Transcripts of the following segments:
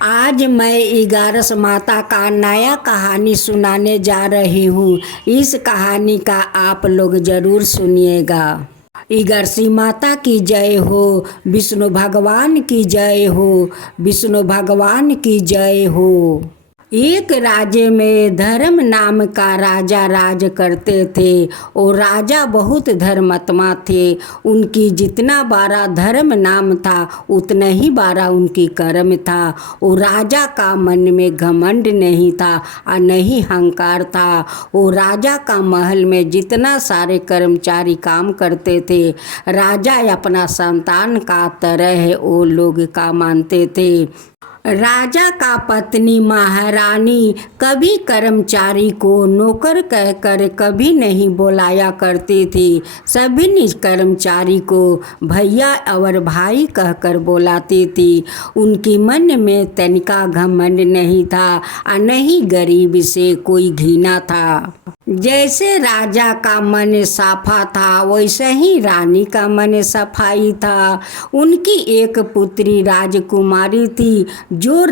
आज मैं 11 माता का नया कहानी सुनाने जा रही हूँ। इस कहानी का आप लोग ज़रूर सुनिएगा। 11 माता की जय हो, विष्णु भगवान की जय हो, विष्णु भगवान की जय हो। एक राज्य में धर्म नाम का राजा राज करते थे। और राजा बहुत धर्मात्मा थे। उनकी जितना बारा धर्म नाम था उतना ही बारा उनकी कर्म था। और राजा का मन में घमंड नहीं था और नहीं अहंकार था। और राजा का महल में जितना सारे कर्मचारी काम करते थे, राजा अपना संतान का तरह वो लोग का मानते थे। राजा का पत्नी महारानी कभी कर्मचारी को नौकर कहकर कभी नहीं बुलाया करती थी। सभी कर्मचारी को भैया और भाई कहकर बुलाती थी। उनकी मन में तनिका घमंड नहीं था और नहीं गरीब से कोई घृणा था। जैसे राजा का मन साफा था वैसे ही रानी का मन सफाई था। उनकी एक पुत्री राजकुमारी थी। जब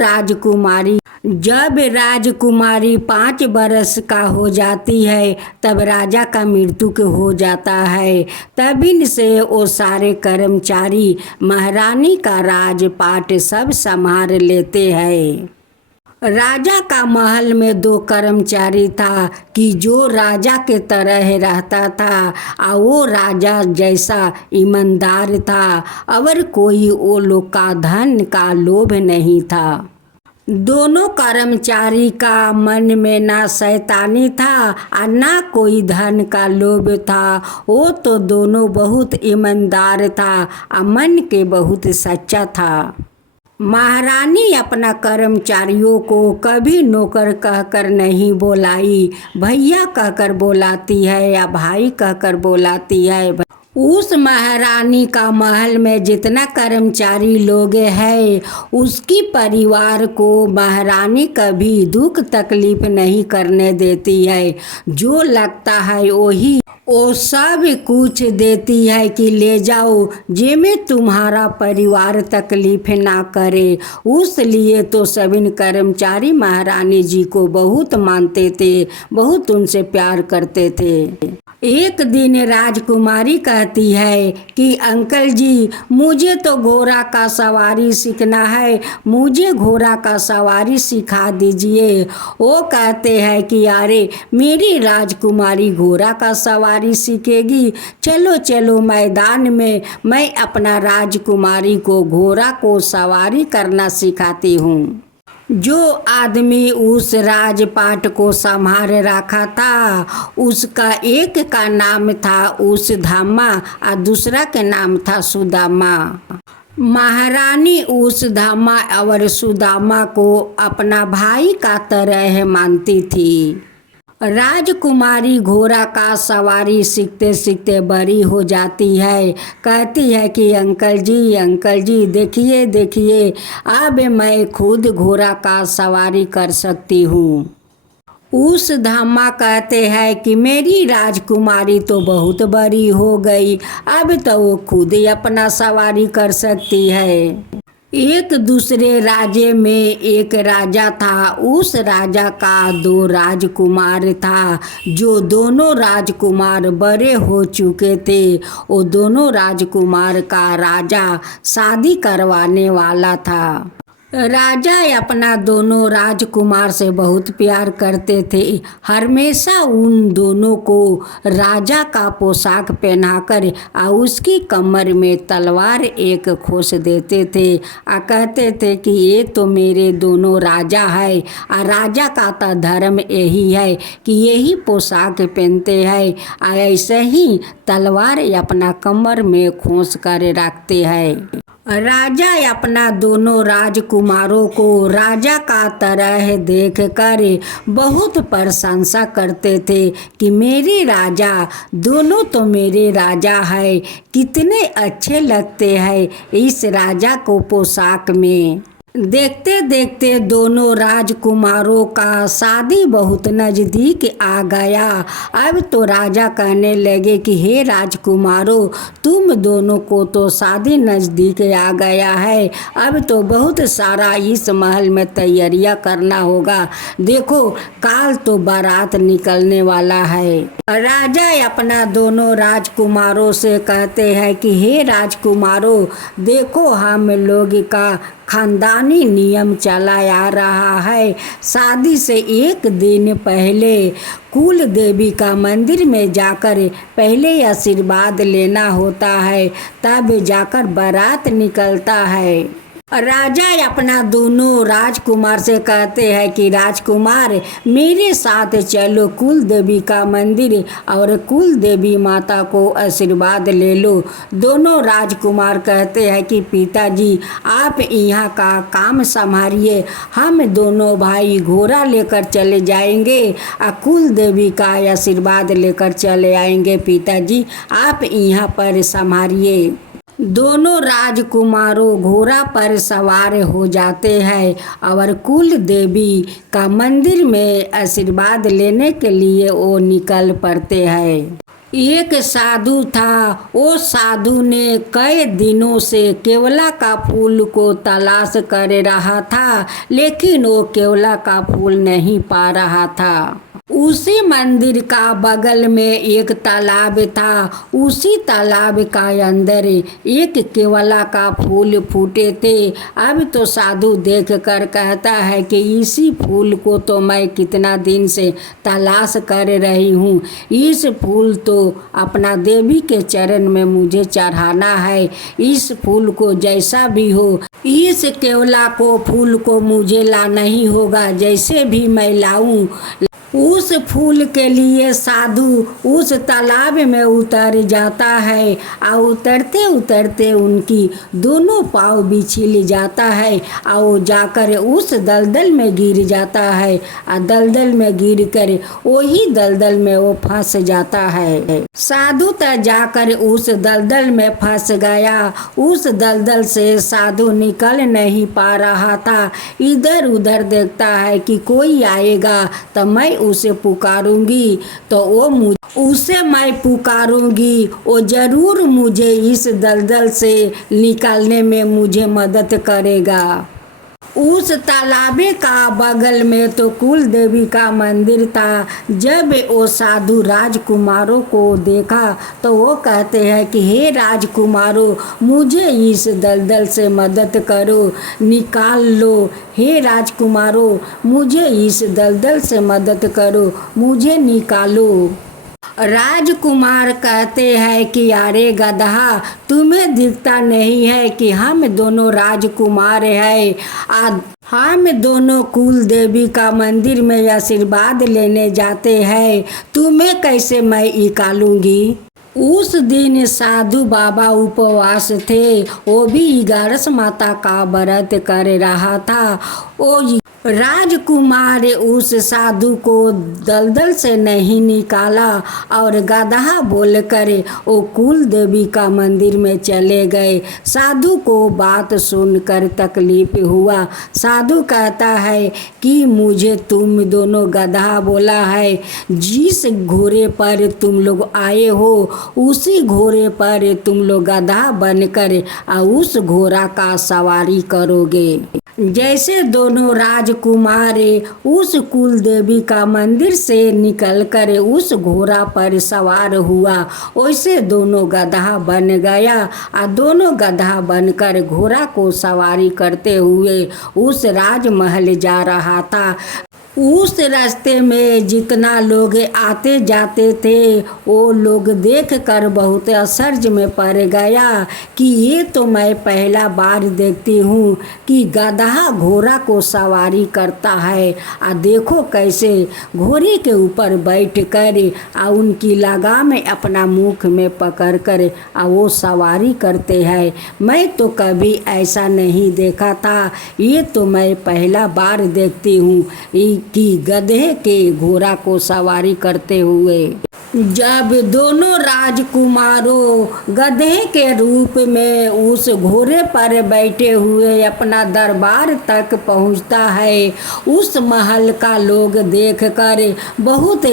राजकुमारी 5 बरस का हो जाती है तब राजा का मृत्यु हो जाता है। तभी से वो सारे कर्मचारी महारानी का राजपाट सब संभाल लेते हैं। राजा का महल में 2 कर्मचारी था कि जो राजा के तरह रहता था और वो राजा जैसा ईमानदार था और कोई वो लोग का धन का लोभ नहीं था। दोनों कर्मचारी का मन में ना शैतानी था और ना कोई धन का लोभ था। वो तो दोनों बहुत ईमानदार था और मन के बहुत सच्चा था। महारानी अपना कर्मचारियों को कभी नौकर कहकर नहीं बुलाई, भैया कहकर बुलाती है या भाई कहकर बुलाती है। उस महारानी का महल में जितना कर्मचारी लोग हैं उसकी परिवार को महारानी कभी दुख तकलीफ नहीं करने देती है। जो लगता है वो सब कुछ देती है कि ले जाओ जिसमें तुम्हारा परिवार तकलीफ ना करे। उसलिए तो सभी कर्मचारी महारानी जी को बहुत मानते थे, बहुत उनसे प्यार करते थे। एक दिन राजकुमारी कहती है कि अंकल जी मुझे तो घोड़ा का सवारी सीखना है, मुझे घोड़ा का सवारी सिखा दीजिए। वो कहते हैं कि अरे मेरी राजकुमारी घोड़ा का सवारी सीखेगी, चलो चलो मैदान में मैं अपना राजकुमारी को घोड़ा को सवारी करना सिखाती हूँ। जो आदमी उस राजपाट को संभाल रखा था उसका एक का नाम था उषधामा और दूसरा के नाम था सुदामा। महारानी उषधामा और सुदामा को अपना भाई का तरह मानती थी। राजकुमारी घोड़ा का सवारी सीखते सीखते बड़ी हो जाती है। कहती है कि अंकल जी देखिए देखिए अब मैं खुद घोड़ा का सवारी कर सकती हूँ। उस धामा कहते हैं कि मेरी राजकुमारी तो बहुत बड़ी हो गई, अब तो वो खुद ही अपना सवारी कर सकती है। एक दूसरे राज्य में एक राजा था। उस राजा का 2 राजकुमार था। जो दोनों राजकुमार बड़े हो चुके थे वो दोनों राजकुमार का राजा शादी करवाने वाला था। राजा अपना दोनों राजकुमार से बहुत प्यार करते थे। हमेशा उन दोनों को राजा का पोशाक पहनाकर और उसकी कमर में तलवार एक खोस देते थे और कहते थे कि ये तो मेरे दोनों राजा है और राजा का तो धर्म यही है कि यही पोशाक पहनते हैं और ऐसे ही तलवार अपना कमर में खोस कर रखते हैं। राजा अपना दोनों राजकुमारों को राजा का तरह देखकर बहुत प्रशंसा करते थे कि मेरे राजा दोनों तो मेरे राजा है, कितने अच्छे लगते हैं इस राजा को पोशाक में। देखते देखते दोनों राजकुमारों का शादी बहुत नज़दीक आ गया। अब तो राजा कहने लगे कि हे राजकुमारों, तुम दोनों को तो शादी नज़दीक आ गया है, अब तो बहुत सारा इस महल में तैयारियां करना होगा। देखो, काल तो बारात निकलने वाला है। राजा अपना दोनों राजकुमारों से कहते हैं कि हे राजकुमारों, देखो हम लोग का खानदानी नियम चला आ रहा है। शादी से एक दिन पहले कुल देवी का मंदिर में जाकर पहले आशीर्वाद लेना होता है, तब जाकर बारात निकलता है। राजा अपना दोनों राजकुमार से कहते हैं कि राजकुमार, मेरे साथ चलो कुल देवी का मंदिर और कुल देवी माता को आशीर्वाद ले लो। दोनों राजकुमार कहते हैं कि पिताजी, आप यहाँ का काम संभालिए, हम दोनों भाई घोड़ा लेकर चले जाएंगे और कुल देवी का आशीर्वाद लेकर चले आएंगे। पिताजी, आप यहाँ पर संभालिए। दोनों राजकुमारों घोड़ा पर सवार हो जाते हैं और कुल देवी का मंदिर में आशीर्वाद लेने के लिए वो निकल पड़ते हैं। एक साधु था। वो साधु ने कई दिनों से केवला का फूल को तलाश कर रहा था, लेकिन वो केवला का फूल नहीं पा रहा था। उसी मंदिर का बगल में एक तालाब था। उसी तालाब का अंदर एक केवला का फूल फूटे थे। अब तो साधु देख कर कहता है कि इसी फूल को तो मैं कितना दिन से तलाश कर रही हूँ। इस फूल तो अपना देवी के चरण में मुझे चढ़ाना है। इस फूल को जैसा भी हो, इस केवला को फूल को मुझे लाना ही होगा। जैसे भी मैं लाऊं, उस फूल के लिए साधु उस तालाब में उतर जाता है और उतरते उतरते उनकी दोनों पाँव बिछिल जाता है और वो जाकर उस दलदल में गिर जाता है और दलदल में गिर कर वही दलदल में वो फंस जाता है। साधु तो जाकर उस दलदल में फंस गया। उस दलदल से साधु निकल नहीं पा रहा था। इधर उधर देखता है कि कोई आएगा तो मैं उसे पुकारूंगी, तो उसे मैं पुकारूंगी, वो जरूर मुझे इस दलदल से निकालने में मुझे मदद करेगा। उस तालाबे का बगल में तो कुल देवी का मंदिर था। जब वो साधु राजकुमारों को देखा तो वो कहते हैं कि हे राजकुमारों, मुझे इस दलदल से मदद करो, निकाल लो। हे राजकुमारों, मुझे इस दलदल से मदद करो, मुझे निकालो। राजकुमार कहते हैं कि अरे गधा, तुम्हें दिखता नहीं है कि हम दोनों राजकुमार हैं। हम दोनों कुल देवी का मंदिर में आशीर्वाद लेने जाते हैं, तुम्हें कैसे मैं निकालूंगी। उस दिन साधु बाबा उपवास थे। वो भी 11 माता का व्रत कर रहा था। वो राजकुमार उस साधु को दलदल से नहीं निकाला और गधा बोलकर वो कुल देवी का मंदिर में चले गए। साधु को बात सुनकर तकलीफ हुआ। साधु कहता है कि मुझे तुम दोनों गधा बोला है। जिस घोड़े पर तुम लोग आए हो, उसी घोड़े पर तुम लोग गधा बनकर उस घोड़ा का सवारी करोगे। जैसे दोनों राजकुमार उस कुल देवी का मंदिर से निकलकर उस घोड़ा पर सवार हुआ, वैसे दोनों गधा बन गया और दोनों गधा बनकर घोड़ा को सवारी करते हुए उस राजमहल जा रहा था। उस रास्ते में जितना लोग आते जाते थे, वो लोग देखकर बहुत आश्चर्य में पड़ गया कि ये तो मैं पहला बार देखती हूँ कि गधा घोड़ा को सवारी करता है। देखो कैसे घोड़े के ऊपर बैठकर उनकी लगाम अपना मुख में पकड़कर वो सवारी करते हैं। मैं तो कभी ऐसा नहीं देखा था, ये तो मैं पहला बार देखती हूँ कि गधे के घोड़ा को सवारी करते हुए। जब दोनों राजकुमारों गधे के रूप में उस घोड़े पर बैठे हुए अपना दरबार तक पहुंचता है, उस महल का लोग देखकर बहुत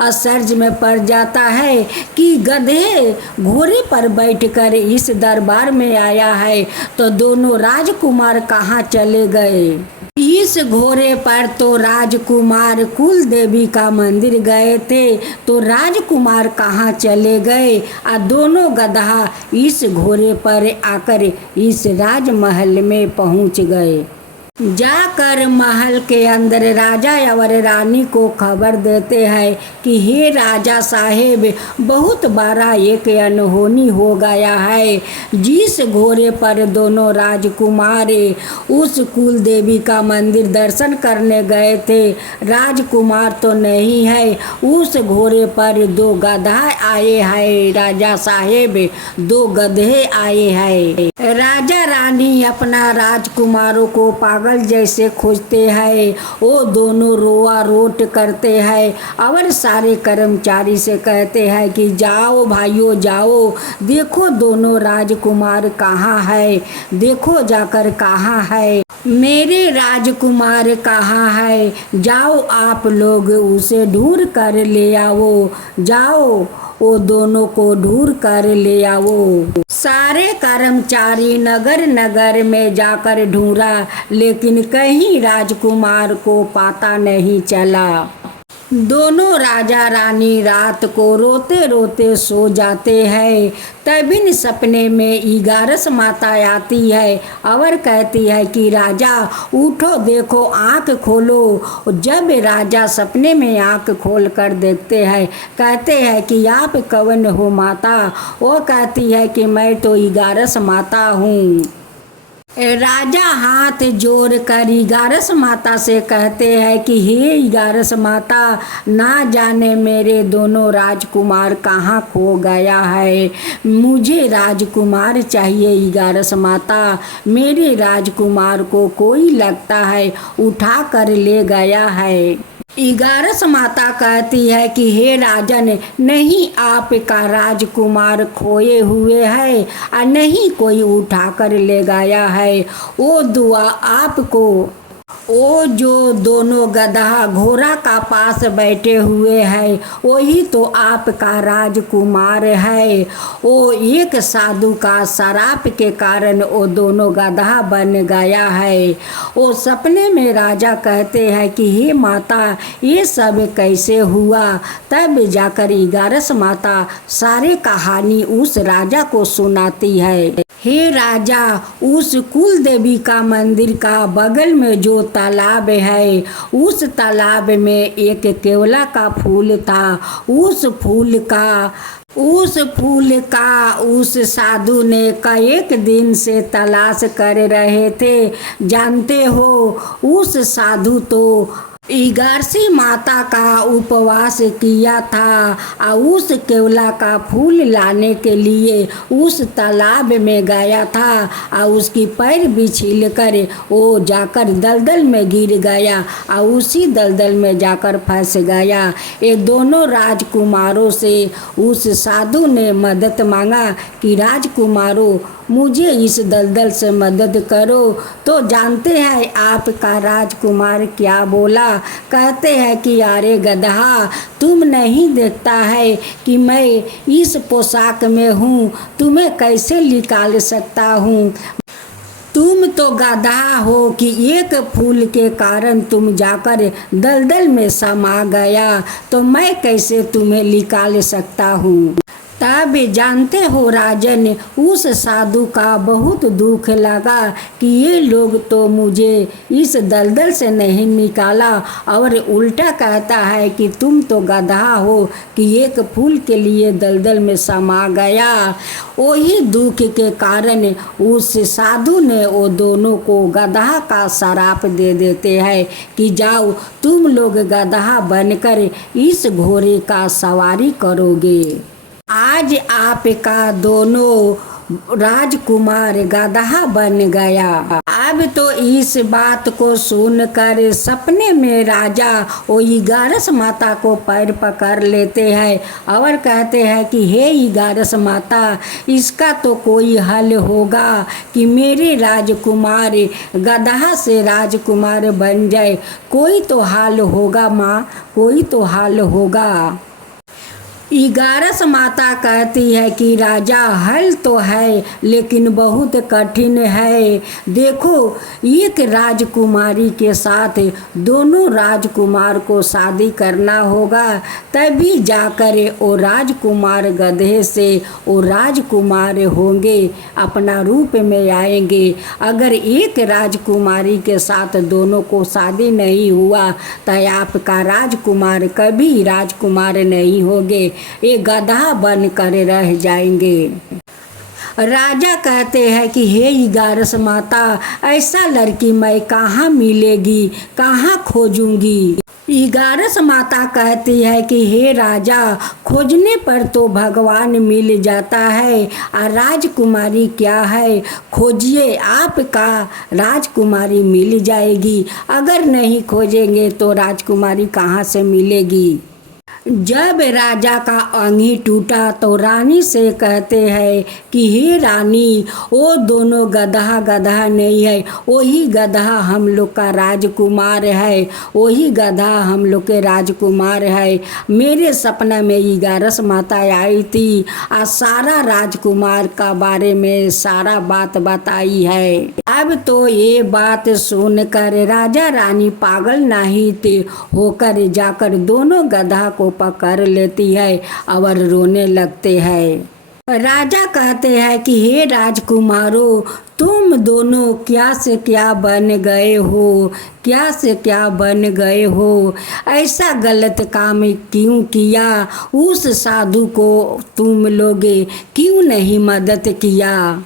आश्चर्य में पड़ जाता है कि गधे घोड़े पर बैठकर इस दरबार में आया है, तो दोनों राजकुमार कहाँ चले गए। इस घोड़े पर तो राजकुमार कुल देवी का मंदिर गए थे, तो राजकुमार कहाँ चले गए। दोनों गधा इस घोड़े पर आकर इस राजमहल में पहुंच गए। जाकर महल के अंदर राजा और रानी को खबर देते हैं कि हे राजा साहेब, बहुत बड़ा एक अनहोनी हो गया है। जिस घोड़े पर दोनों राजकुमार उस कुल देवी का मंदिर दर्शन करने गए थे, राजकुमार तो नहीं है, उस घोड़े पर दो गधा आए हैं राजा साहेब, दो गधे आए हैं। राजा रानी अपना राजकुमारों को पागल जैसे खोजते हैं, वो दोनों रोआ रोट करते हैं और सारे कर्मचारी से कहते हैं कि जाओ भाइयों जाओ, देखो दोनों राजकुमार कहाँ है, देखो जाकर कहाँ है, मेरे राजकुमार कहाँ है, जाओ आप लोग उसे ढूंढ कर ले आओ, जाओ वो दोनों को ढूंढ कर ले आओ। सारे कर्मचारी नगर नगर में जाकर ढूंढा, लेकिन कहीं राजकुमार को पता नहीं चला। दोनों राजा रानी रात को रोते रोते सो जाते हैं। तभी सपने में इगारस माता आती है और कहती है कि राजा उठो, देखो, आँख खोलो। जब राजा सपने में आँख खोल कर देखते हैं, कहते हैं कि आप कौन हो माता। वो कहती है कि मैं तो इगारस माता हूँ। राजा हाथ जोड़ कर इगारस माता से कहते हैं कि हे इगारस माता, ना जाने मेरे दोनों राजकुमार कहाँ खो गया है, मुझे राजकुमार चाहिए इगारस माता, मेरे राजकुमार को कोई लगता है उठा कर ले गया है। इगारस माता कहती है कि हे राजन, नहीं आपका राजकुमार खोए हुए है और नहीं कोई उठा कर ले गया है। वो दुआ आपको, वो जो दोनों गधा घोड़ा का पास बैठे हुए हैं, वही तो आपका राजकुमार है। वो एक साधु का शराप के कारण वो दोनों गधा बन गया है। वो सपने में राजा कहते हैं कि हे माता, ये सब कैसे हुआ। तब जाकर इगारस माता सारे कहानी उस राजा को सुनाती है। हे राजा, उस कुल देवी का मंदिर का बगल में जो तालाब है, उस तालाब में एक केवला का फूल था। उस फूल का उस साधु ने कई दिन से तलाश कर रहे थे। जानते हो, उस साधु तो इगारसी माता का उपवास किया था और उस केवला का फूल लाने के लिए उस तालाब में गया था और उसकी पैर भी छील कर वो जाकर दलदल में गिर गया और उसी दलदल में जाकर फंस गया। ये दोनों राजकुमारों से उस साधु ने मदद मांगा कि राजकुमारों, मुझे इस दलदल से मदद करो। तो जानते हैं आपका राजकुमार क्या बोला। कहते हैं कि अरे गधा, तुम नहीं देखता है कि मैं इस पोशाक में हूँ, तुम्हें कैसे निकाल सकता हूँ। तुम तो गधा हो कि एक फूल के कारण तुम जाकर दलदल में समा गया, तो मैं कैसे तुम्हें निकाल सकता हूँ। तब जानते हो राजन, उस साधु का बहुत दुख लगा कि ये लोग तो मुझे इस दलदल से नहीं निकाला और उल्टा कहता है कि तुम तो गधा हो कि एक फूल के लिए दलदल में समा गया। वही दुख के कारण उस साधु ने वो दोनों को गधा का शराप दे देते हैं कि जाओ, तुम लोग गधा बनकर इस घोड़े का सवारी करोगे। आज आपका दोनों राजकुमार गदहा बन गया। अब तो इस बात को सुनकर सपने में राजा इगारस माता को पैर पकड़ लेते हैं और कहते हैं कि हे इगारस माता, इसका तो कोई हल होगा कि मेरे राजकुमार गदहा से राजकुमार बन जाए। कोई तो हाल होगा माँ, कोई तो हाल होगा। इगारस माता कहती है कि राजा, हल तो है लेकिन बहुत कठिन है। देखो, एक राजकुमारी के साथ दोनों राजकुमार को शादी करना होगा, तभी जाकर वो राजकुमार गधे से वो राजकुमार होंगे, अपना रूप में आएंगे। अगर एक राजकुमारी के साथ दोनों को शादी नहीं हुआ तो आपका राजकुमार कभी राजकुमार नहीं होंगे, ये गधा बन कर रह जाएंगे। राजा कहते हैं कि हे इगारस माता, ऐसा लड़की मैं कहाँ मिलेगी, कहाँ खोजूंगी। इगारस माता कहती है कि हे राजा, खोजने पर तो भगवान मिल जाता है, और राजकुमारी क्या है, खोजिए आपका राजकुमारी मिल जाएगी। अगर नहीं खोजेंगे तो राजकुमारी कहाँ से मिलेगी। जब राजा का अंगी टूटा तो रानी से कहते हैं कि हे रानी, वो दोनों गधा गधा नहीं है, वही गधा हम लोग का राजकुमार है, वही गधा हम लोग के राजकुमार है। मेरे सपना में इगारस माता आई थी और सारा राजकुमार का बारे में सारा बात बताई है। अब तो ये बात सुनकर राजा रानी पागल नहीं थे होकर जाकर दोनों गधा को पकड़ लेती है और रोने लगते हैं। राजा कहते हैं कि हे राजकुमारों, तुम दोनों क्या से क्या बन गए हो, क्या से क्या बन गए हो, ऐसा गलत काम क्यों किया, उस साधु को तुम लोगे क्यों नहीं मदद किया।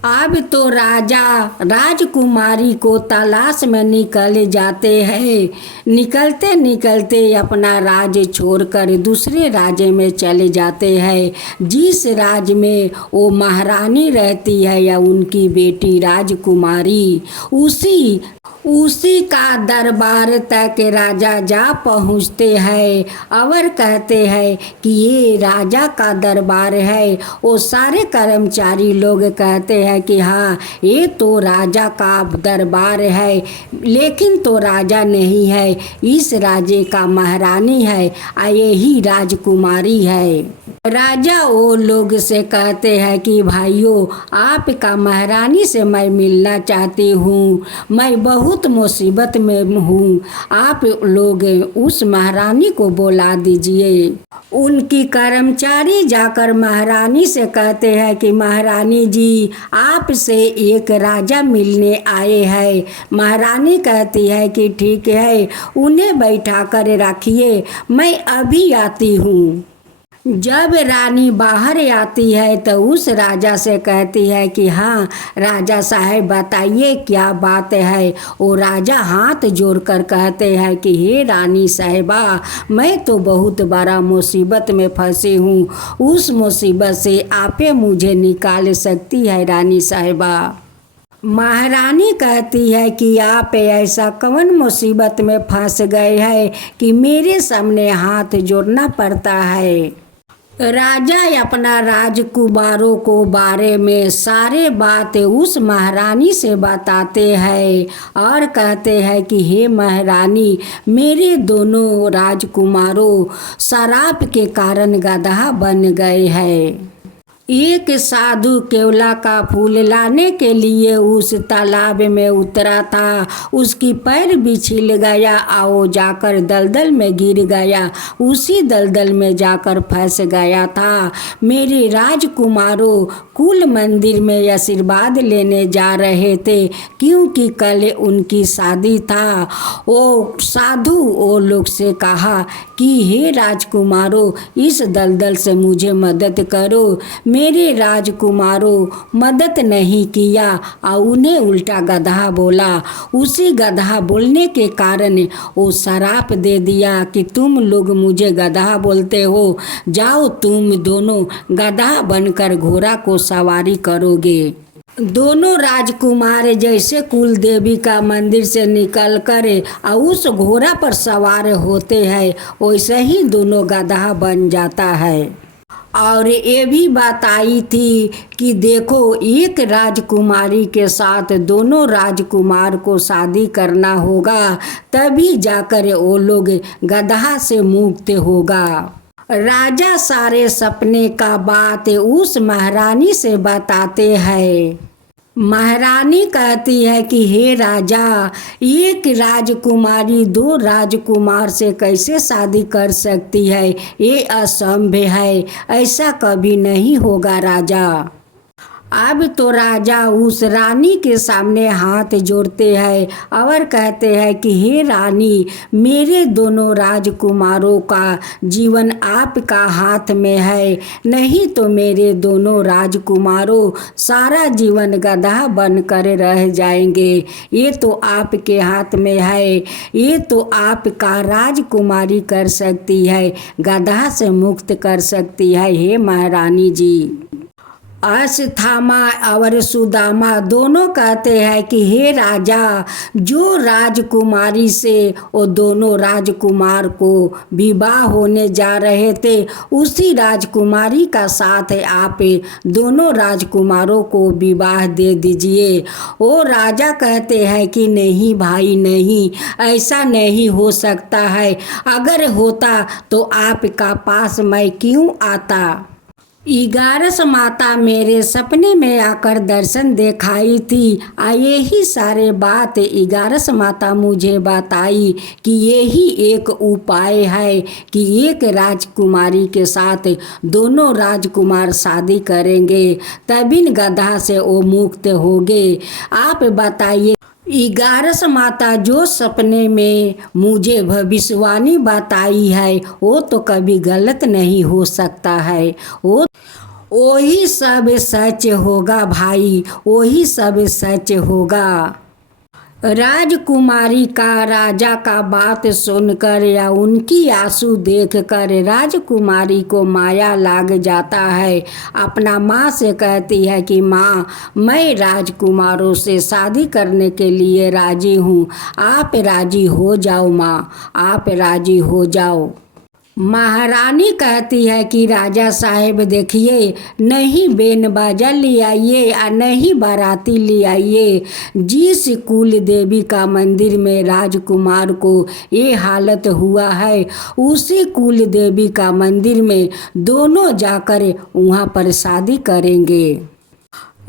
अब तो राजा राजकुमारी को तलाश में निकल जाते हैं। निकलते निकलते अपना राज्य छोड़कर दूसरे राज्य में चले जाते हैं। जिस राज्य में वो महारानी रहती है या उनकी बेटी राजकुमारी, उसी का दरबार तक राजा जा पहुँचते हैं और कहते हैं कि ये राजा का दरबार है। वो सारे कर्मचारी लोग कहते हैं कि हाँ, ये तो राजा का दरबार है, लेकिन तो राजा नहीं है, इस राज्य का महारानी है, यही राजकुमारी है। राजा वो लोग से कहते हैं कि भाइयों, आपका महारानी से मैं मिलना चाहती हूँ, मैं बहुत मुसीबत में हूँ, आप लोग उस महारानी को बुला दीजिए। उनकी कर्मचारी जाकर महारानी से कहते हैं कि महारानी जी, आपसे एक राजा मिलने आए हैं। महारानी कहती है कि ठीक है, उन्हें बैठा कर रखिए, मैं अभी आती हूँ। जब रानी बाहर आती है तो उस राजा से कहती है कि हाँ राजा साहब, बताइए क्या बात है। वो राजा हाथ जोड़कर कहते हैं कि हे रानी साहिबा, मैं तो बहुत बड़ा मुसीबत में फंसी हूँ, उस मुसीबत से आप मुझे निकाल सकती है रानी साहिबा। महारानी कहती है कि आप ऐसा कौन मुसीबत में फंस गए हैं कि मेरे सामने हाथ जोड़ना पड़ता है। राजा अपना राजकुमारों को बारे में सारे बातें उस महारानी से बताते हैं और कहते हैं कि हे महारानी, मेरे दोनों राजकुमारों शराब के कारण गधा बन गए हैं। एक साधु केवला का फूल लाने के लिए उस तालाब में उतरा था, उसकी पैर भी छिल गया, आओ जाकर दलदल में गिर गया, उसी दलदल में जाकर फंस गया था। मेरे राजकुमारों कुल मंदिर में आशीर्वाद लेने जा रहे थे, क्योंकि कल उनकी शादी था। वो साधु वो लोग से कहा कि हे राजकुमारों, इस दलदल से मुझे मदद करो, मेरे राजकुमारों मदद नहीं किया और उन्हें उल्टा गधा बोला। उसी गधा बोलने के कारण वो श्राप दे दिया कि तुम लोग मुझे गधा बोलते हो, जाओ तुम दोनों गधा बनकर घोड़ा को सवारी करोगे। दोनों राजकुमार जैसे कुल देवी का मंदिर से निकलकर उस घोड़ा पर सवार होते हैं, वैसे ही दोनों गधा बन जाता है। और ये भी बात आई थी कि देखो, एक राजकुमारी के साथ दोनों राजकुमार को शादी करना होगा, तभी जाकर वो लोग गधा से मुक्त होगा। राजा सारे सपने का बात उस महारानी से बताते हैं। महारानी कहती है कि हे राजा, एक राजकुमारी दो राजकुमार से कैसे शादी कर सकती है? ये असंभव है, ऐसा कभी नहीं होगा राजा। अब तो राजा उस रानी के सामने हाथ जोड़ते हैं और कहते हैं कि हे रानी, मेरे दोनों राजकुमारों का जीवन आपका हाथ में है, नहीं तो मेरे दोनों राजकुमारों सारा जीवन गधा बनकर रह जाएंगे। ये तो आपके हाथ में है, ये तो आपका राजकुमारी कर सकती है, गधा से मुक्त कर सकती है। हे महारानी जी। अश्वत्थामा और सुदामा दोनों कहते हैं कि हे राजा, जो राजकुमारी से वो दोनों राजकुमार को विवाह होने जा रहे थे, उसी राजकुमारी का साथ आप दोनों राजकुमारों को विवाह दे दीजिए। वो राजा कहते हैं कि नहीं भाई नहीं, ऐसा नहीं हो सकता है, अगर होता तो आपका पास मैं क्यों आता। 11 माता मेरे सपने में आकर दर्शन दिखाई थी। यही सारे बात 11 माता मुझे बताई कि यही एक उपाय है कि एक राजकुमारी के साथ दोनों राजकुमार शादी करेंगे, तभी गधा से वो मुक्त होंगे। आप बताइए, 11 माता जो सपने में मुझे भविष्यवाणी बताई है, वो तो कभी गलत नहीं हो सकता है। वही सब सच होगा भाई, वही सब सच होगा। राजकुमारी का राजा का बात सुनकर या उनकी आंसू देखकर राजकुमारी को माया लाग जाता है। अपना माँ से कहती है कि माँ, मैं राजकुमारों से शादी करने के लिए राजी हूँ, आप राजी हो जाओ माँ, आप राजी हो जाओ। महारानी कहती है कि राजा साहेब देखिए, नहीं बेन बाजा ले आइए और नहीं बाराती ले आइए। जिस कुल देवी का मंदिर में राजकुमार को ये हालत हुआ है, उसी कुल देवी का मंदिर में दोनों जाकर वहाँ पर शादी करेंगे।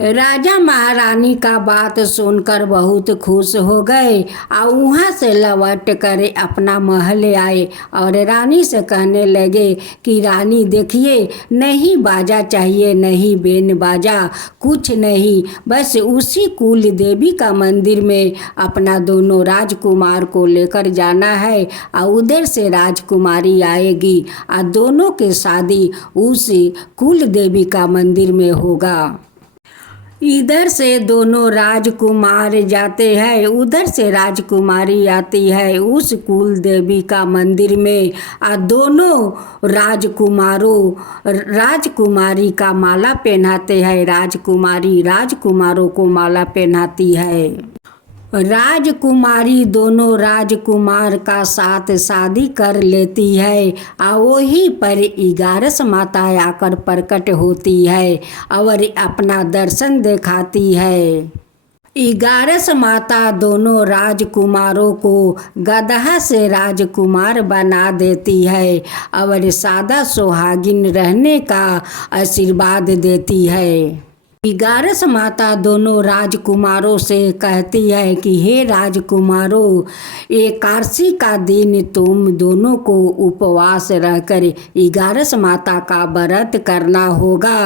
राजा महारानी का बात सुनकर बहुत खुश हो गए और वहाँ से लौट कर अपना महल आए और रानी से कहने लगे कि रानी देखिए, नहीं बाजा चाहिए, नहीं बेन बाजा, कुछ नहीं, बस उसी कुल देवी का मंदिर में अपना दोनों राजकुमार को लेकर जाना है और उधर से राजकुमारी आएगी और दोनों की शादी उसी कुल देवी का मंदिर में होगा। इधर से दोनों राजकुमार जाते हैं, उधर से राजकुमारी आती है उस कुल देवी का मंदिर में और दोनों राजकुमारों राजकुमारी का माला पहनाते हैं। राजकुमारी राजकुमारों को माला पहनाती है। राजकुमारी दोनों राजकुमार का साथ शादी कर लेती है और वहीं पर 11 माता आकर प्रकट होती है और अपना दर्शन दिखाती है। 11 माता दोनों राजकुमारों को गधा से राजकुमार बना देती है और सादा सुहागिन रहने का आशीर्वाद देती है। 11 माता दोनों राजकुमारों से कहती है कि हे राजकुमारों, एकादशी का दिन तुम दोनों को उपवास रहकर 11 माता का व्रत करना होगा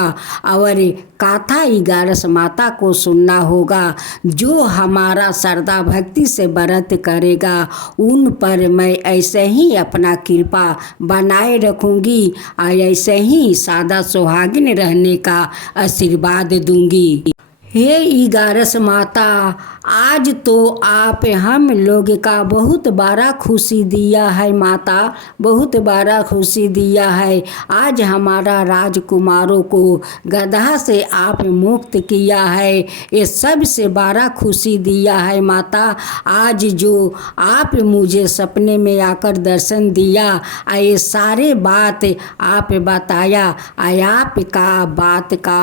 और गाथा ग्यारस माता को सुनना होगा। जो हमारा श्रद्धा भक्ति से व्रत करेगा उन पर मैं ऐसे ही अपना कृपा बनाए रखूँगी और ऐसे ही सादा सुहागिन रहने का आशीर्वाद दूंगी। हे ग्यारस माता, आज तो आप हम लोग का बहुत बड़ा खुशी दिया है माता, बहुत बड़ा खुशी दिया है। आज हमारा राजकुमारों को गधा से आप मुक्त किया है, ये सबसे बड़ा खुशी दिया है माता। आज जो आप मुझे सपने में आकर दर्शन दिया, ये सारे बात आप बताया, आपका बात का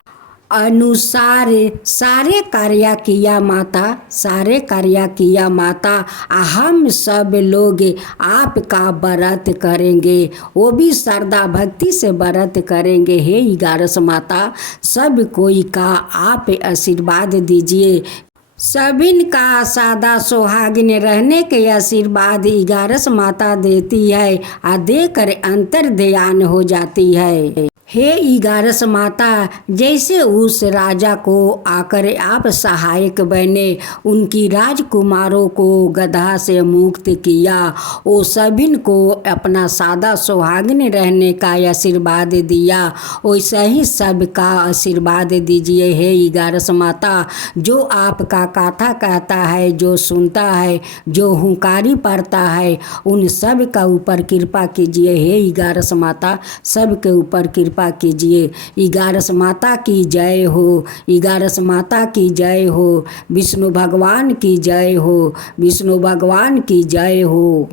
अनुसार सारे कार्य किया माता, सारे कार्य किया माता। हम सब लोग आपका व्रत करेंगे, वो भी श्रद्धा भक्ति से व्रत करेंगे। हे ग्यारस माता, सब कोई का आप आशीर्वाद दीजिए। सभिन का सादा सुहागिन रहने के आशीर्वाद ग्यारस माता देती है, देकर अंतर ध्यान हो जाती है। हे ग्यारस माता, जैसे उस राजा को आकर आप सहायक बने, उनकी राजकुमारों को गधा से मुक्त किया, वो सभिन को अपना सादा सुहागिन रहने का आशीर्वाद दिया, वैसा ही सबका आशीर्वाद दीजिए। हे ग्यारस माता, जो आपका कथा कहता है, जो सुनता है, जो हुंकारी पड़ता है, उन सब का ऊपर कृपा कीजिए। हे ग्यारस माता, सबके ऊपर कृपा कीजिए। ग्यारस माता की जय हो, ग्यारस माता की जय हो, विष्णु भगवान की जय हो, विष्णु भगवान की जय हो।